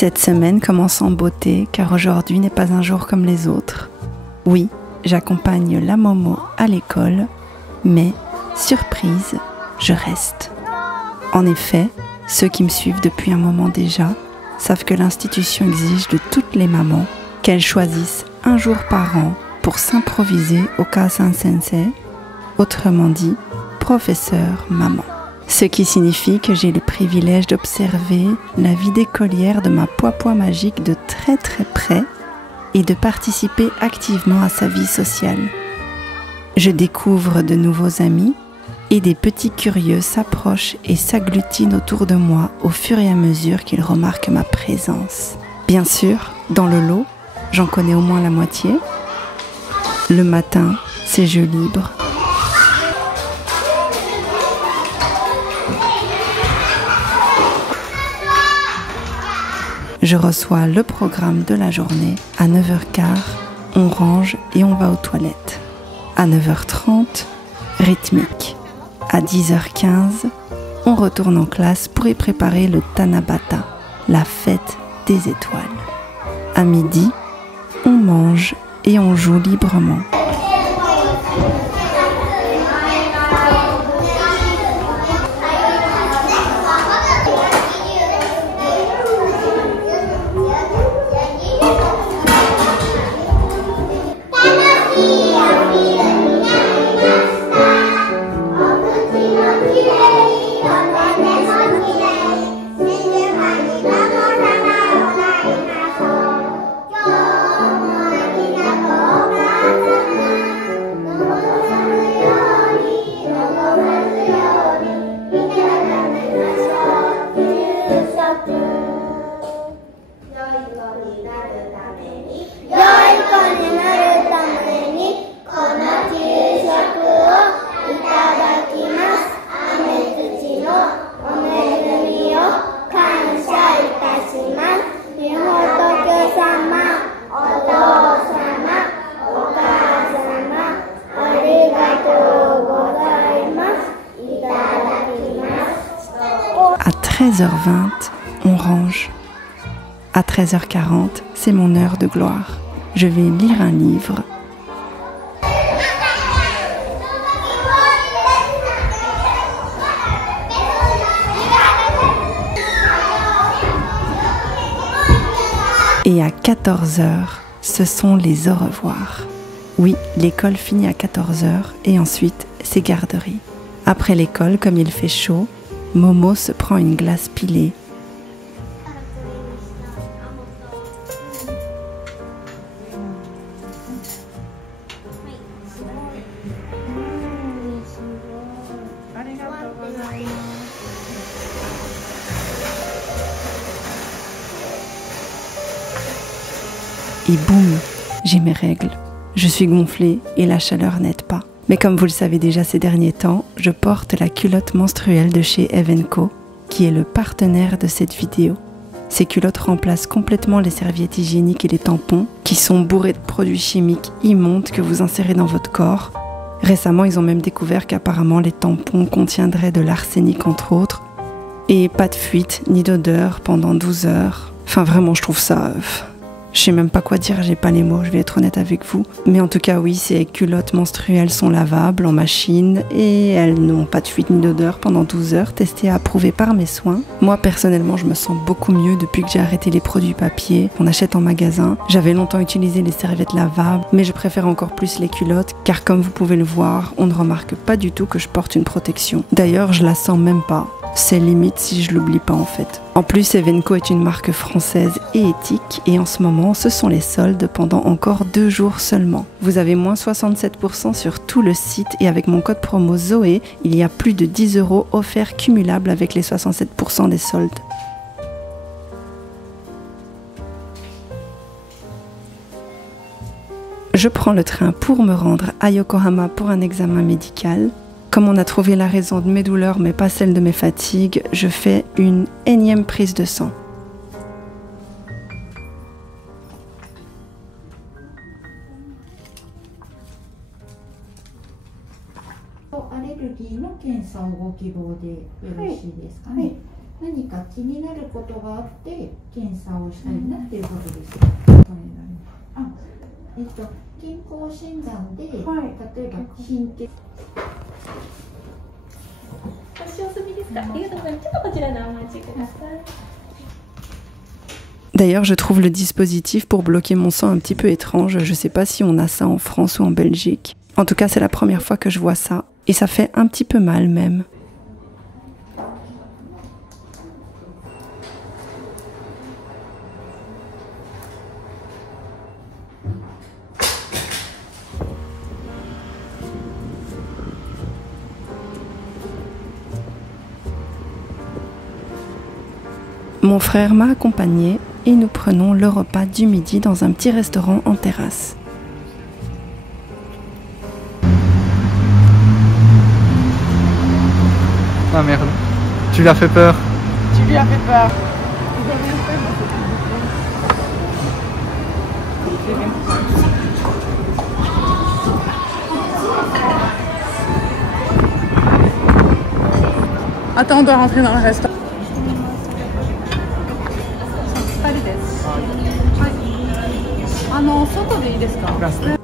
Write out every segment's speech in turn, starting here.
Cette semaine commence en beauté car aujourd'hui n'est pas un jour comme les autres. Oui, j'accompagne la Momo à l'école, mais, surprise, je reste. En effet, ceux qui me suivent depuis un moment déjà savent que l'institution exige de toutes les mamans qu'elles choisissent un jour par an pour s'improviser au Kasan Sensei, autrement dit, professeur maman. Ce qui signifie que j'ai le privilège d'observer la vie d'écolière de ma poipoie magique de très très près et de participer activement à sa vie sociale. Je découvre de nouveaux amis et des petits curieux s'approchent et s'agglutinent autour de moi au fur et à mesure qu'ils remarquent ma présence. Bien sûr, dans le lot, j'en connais au moins la moitié. Le matin, c'est jeu libre. Je reçois le programme de la journée. À 9h15, on range et on va aux toilettes. À 9h30, rythmique. À 10h15, on retourne en classe pour y préparer le Tanabata, la fête des étoiles. À midi, on mange et on joue librement. À 13h20, on range. À 13h40, c'est mon heure de gloire. Je vais lire un livre. Et à 14h, ce sont les au revoir. Oui, l'école finit à 14h et ensuite, c'est garderie. Après l'école, comme il fait chaud, Momo se prend une glace pilée. Et boum, j'ai mes règles. Je suis gonflée et la chaleur n'aide pas. Mais comme vous le savez déjà ces derniers temps, je porte la culotte menstruelle de chez Evenko, qui est le partenaire de cette vidéo. Ces culottes remplacent complètement les serviettes hygiéniques et les tampons, qui sont bourrés de produits chimiques immondes que vous insérez dans votre corps. Récemment, ils ont même découvert qu'apparemment les tampons contiendraient de l'arsenic entre autres. Et pas de fuite ni d'odeur pendant 12 heures. Enfin vraiment, je trouve ça... Je sais même pas quoi dire, j'ai pas les mots, je vais être honnête avec vous. Mais en tout cas, oui, ces culottes menstruelles sont lavables en machine et elles n'ont pas de fuite ni d'odeur pendant 12 heures, testées et approuvées par mes soins. Moi, personnellement, je me sens beaucoup mieux depuis que j'ai arrêté les produits papier qu'on achète en magasin. J'avais longtemps utilisé les serviettes lavables, mais je préfère encore plus les culottes car comme vous pouvez le voir, on ne remarque pas du tout que je porte une protection. D'ailleurs, je la sens même pas. C'est limite si je l'oublie pas en fait. En plus, Evenko est une marque française et éthique et en ce moment, ce sont les soldes pendant encore 2 jours seulement. Vous avez moins 67% sur tout le site et avec mon code promo Zoé, il y a plus de 10 € offerts cumulables avec les 67% des soldes. Je prends le train pour me rendre à Yokohama pour un examen médical. Comme on a trouvé la raison de mes douleurs mais pas celle de mes fatigues, je fais une énième prise de sang. 何か気になることがあって検査をしたいなっていうことです。健康診断で、例えば貧血。お幸せですか？ありがとうございます。ちょっとこちらでお待ちください。D'ailleurs, je trouve le dispositif pour bloquer mon sang un petit peu étrange. Je sais pas si on a ça en France ou en Belgique. En tout cas, c'est la première fois que je vois ça. Et ça fait un petit peu mal même. Mon frère m'a accompagné et nous prenons le repas du midi dans un petit restaurant en terrasse. Ah merde, tu lui as fait peur. Tu lui as fait peur. Attends, on doit rentrer dans le restaurant. Ah non, soto de ii desu ka?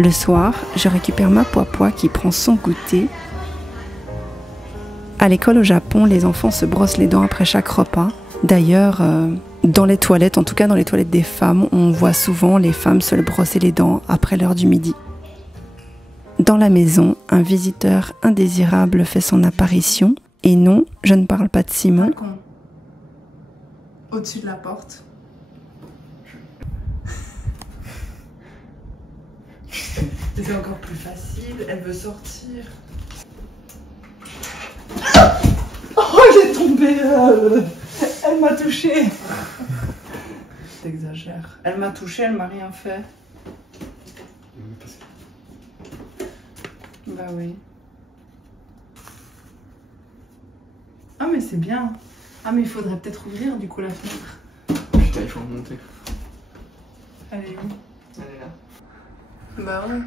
Le soir, je récupère ma poipois qui prend son goûter. À l'école au Japon, les enfants se brossent les dents après chaque repas. D'ailleurs, dans les toilettes, en tout cas dans les toilettes des femmes, on voit souvent les femmes se brosser les dents après l'heure du midi. Dans la maison, un visiteur indésirable fait son apparition. Et non, je ne parle pas de Simon. Au-dessus de la porte. C'est encore plus facile, elle veut sortir. Oh, elle est tombée. Elle m'a touchée. T'exagères. Elle m'a touchée, elle m'a rien fait. Bah oui. Ah mais c'est bien. Ah mais il faudrait peut-être ouvrir du coup la fenêtre. Putain, il faut remonter. Elle est où? Elle est là. Bah ouais.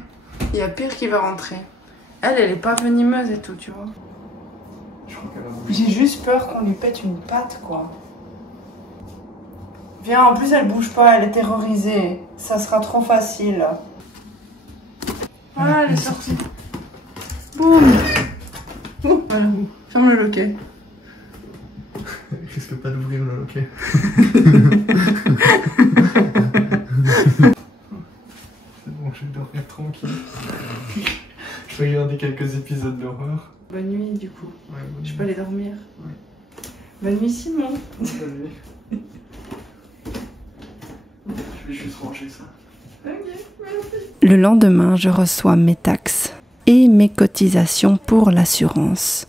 Il y a pire qui va rentrer. Elle est pas venimeuse et tout, tu vois. J'ai juste peur qu'on lui pète une patte, quoi. Viens, en plus elle bouge pas, elle est terrorisée. Ça sera trop facile. Voilà, elle est sortie. Boum. Oh, voilà. Ferme le loquet. Je risque pas d'ouvrir le loquet. C'est bon, je vais dormir tranquille. Je vais regarder quelques épisodes d'horreur. Bonne nuit, du coup. Ouais, Je peux aller dormir. Ouais. Bonne nuit, Simon. Bonne nuit. Je vais juste ranger ça. Le lendemain, je reçois mes taxes et mes cotisations pour l'assurance.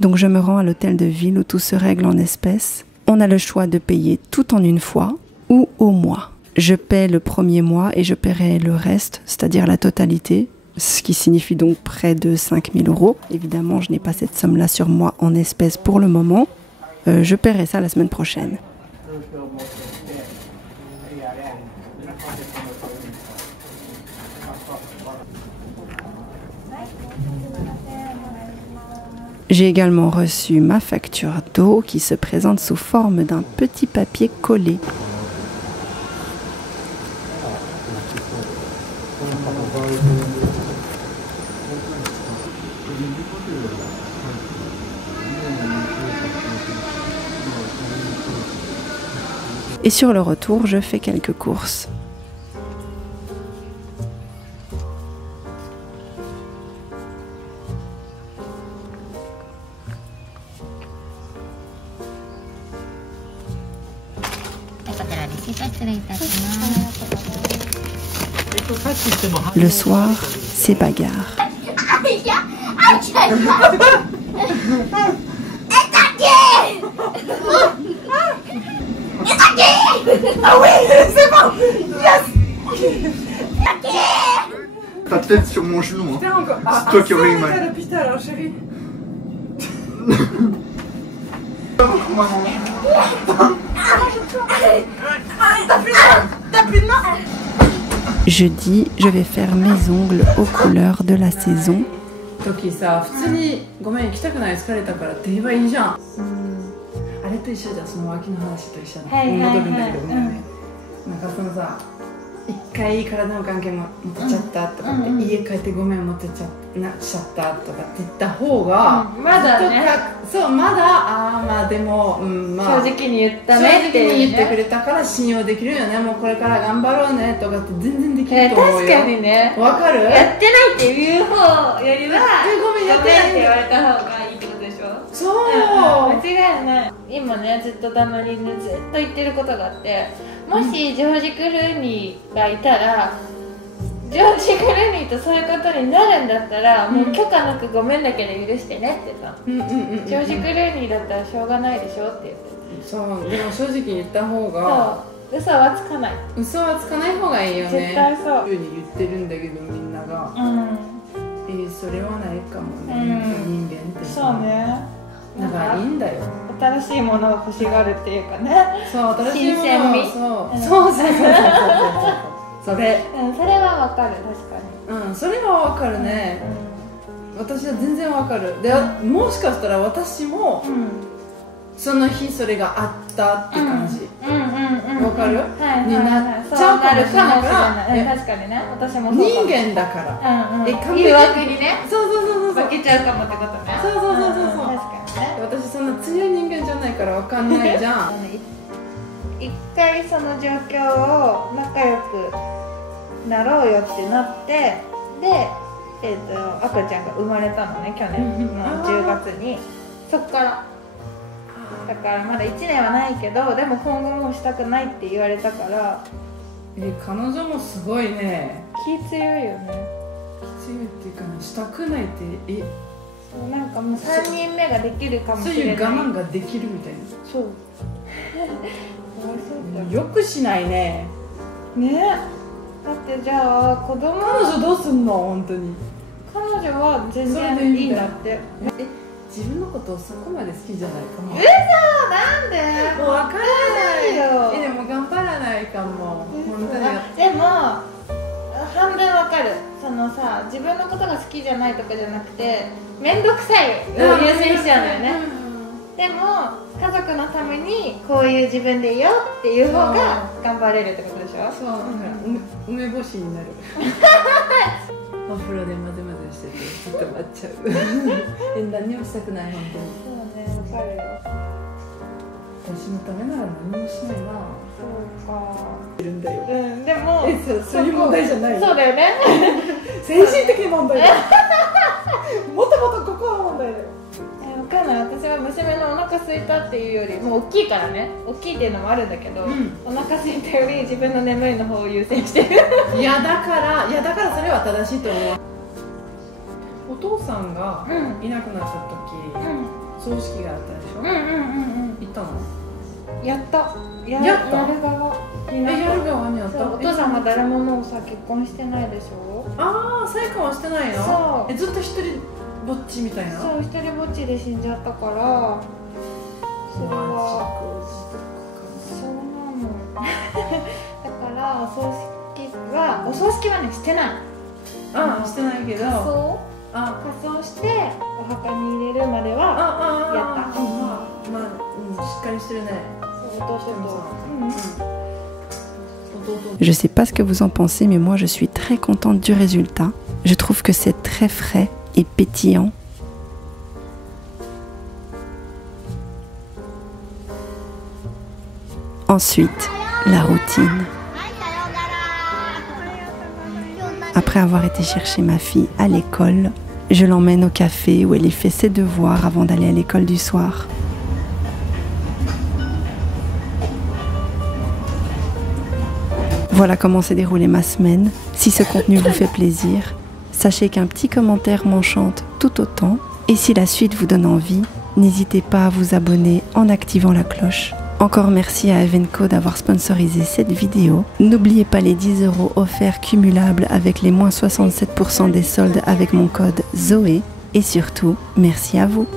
Donc je me rends à l'hôtel de ville où tout se règle en espèces. On a le choix de payer tout en une fois ou au mois. Je paie le premier mois et je paierai le reste, c'est-à-dire la totalité, ce qui signifie donc près de 5 000 €. Évidemment, je n'ai pas cette somme-là sur moi en espèces pour le moment. Je paierai ça la semaine prochaine. J'ai également reçu ma facture d'eau qui se présente sous forme d'un petit papier collé. Et sur le retour, je fais quelques courses. Le soir, c'est bagarre. Ah oui, c'est bon. Yes. Ta tête sur mon genou, hein. Putain, encore. C'est toi qui aurais eu mal. À l'hôpital, hein, chérie. T'as plus de main. Jeudi, je vais faire mes ongles aux couleurs de la saison. 時さ、普通にごめん行きたくない疲れたからって言えばいいじゃん。あれと一緒じゃん、その脇の話と一緒だ。戻るんだけどね。なんかそのさ、一回体の関係も持てちゃったとかって、家帰ってごめん持てちゃったとかって言った方が、まだね、そうまだまあでも、まあ正直に言ったねっていうね。正直に言ってくれたから信用できるよね。もうこれから頑張ろうねとかって全然できると思うよ。確かにね。わかる？やってないっていう方よりは、ごめんやってないって言われた方がいいってことでしょ。そう。間違いない。今ね、ずっとダマリンでずっと言ってることがあって、もしジョージ・クルーニーがいたら、ジョージ・クルーニーとそういうことになるんだったら、もう許可なくごめんだけで許してねって言ったの。ジョージ・クルーニーだったらしょうがないでしょって言ってた。そうでも正直に言った方がそう、嘘はつかない。嘘はつかない方がいいよね。絶対そうふうに言ってるんだけどみんなが、それはないかもね、人間ってそうね。だからいいんだよ。新しいものを欲しがるっていうかね。そう新しいもの新鮮味。そうそれそれはわかる。確かに。それはわかるね。私は全然わかる。でもしかしたら私もその日それがあったって感じ。わかる？になっちゃうかもしれないから。確かにね。私もそう。人間だから。誘惑にね。そう負けちゃうかもってことね。そう確かにね。私そんな強い人間じゃないからわかんないじゃん。一回その状況を仲良くなろうよってなって、で、赤ちゃんが生まれたのね、去年の10月に。そっからだからまだ1年はないけど、でも今後もしたくないって言われたから。彼女もすごいね。気強いよね。気強いっていうかね、したくないってそうなんかもう3人目ができるかもしれない。そういう我慢ができるみたいな。そうよくしないね。ね。だってじゃあ子供彼女どうすんの本当に。彼女は全然いいんだって。自分のことをそこまで好きじゃないかも。なんで？もう分からないよ。でも頑張らないかも。本当に。でも半分わかる。そのさ、自分のことが好きじゃないとかじゃなくて、面倒くさいを優先しちゃうんだよね。でも家族のためにこういう自分でいいよっていう方が頑張れるってことでしょ。そう、梅干しになる。お風呂で混ぜ混ぜしててずっと待っちゃう。何もしたくない本当に。そうね、わかるよ。私のためなら何もしないな。そうか。いるんだよ。でもそういう問題じゃない。そうだよね。精神的問題だ。もともとここは問題だよ。わかんない。私は娘のお腹空いたっていうよりもう大きいからね、大きいっていうのもあるんだけど、お腹空いたより自分の眠いの方を優先してる。いやだからそれは正しいと思う。お父さんがいなくなった時、葬式があったでしょ。行ったの？やった。やる側になった。やる側になった。お父さんが誰ももうさ結婚してないでしょ。ああ、再婚はしてないの？そう。ずっと一人ぼっちみたいな。そう、一人ぼっちで死んじゃったから。それはそうなの。だからお葬式はねしてない。してないけど。仮装してお墓に入れるまではやった。しっかりしてるね。Je sais pas ce que vous en pensez, mais moi je suis très contente du résultat. Je trouve que c'est très frais et pétillant. Ensuite, la routine. Après avoir été chercher ma fille à l'école, je l'emmène au café où elle y fait ses devoirs avant d'aller à l'école du soir. Voilà comment s'est déroulée ma semaine. Si ce contenu vous fait plaisir, sachez qu'un petit commentaire m'enchante tout autant. Et si la suite vous donne envie, n'hésitez pas à vous abonner en activant la cloche. Encore merci à Evenco d'avoir sponsorisé cette vidéo. N'oubliez pas les 10 € offerts cumulables avec les moins 67% des soldes avec mon code Zoé. Et surtout, merci à vous.